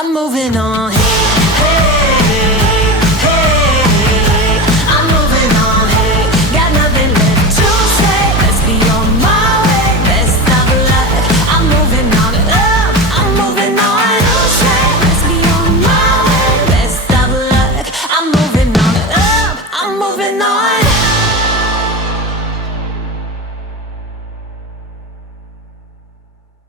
I'm moving on. Hey, hey, I'm moving on. Hey, got nothing left to say. Let's be on my way. Best of luck. I'm moving on. I'm moving on. Let's be on my way. Best of luck. I'm moving on. I'm moving on.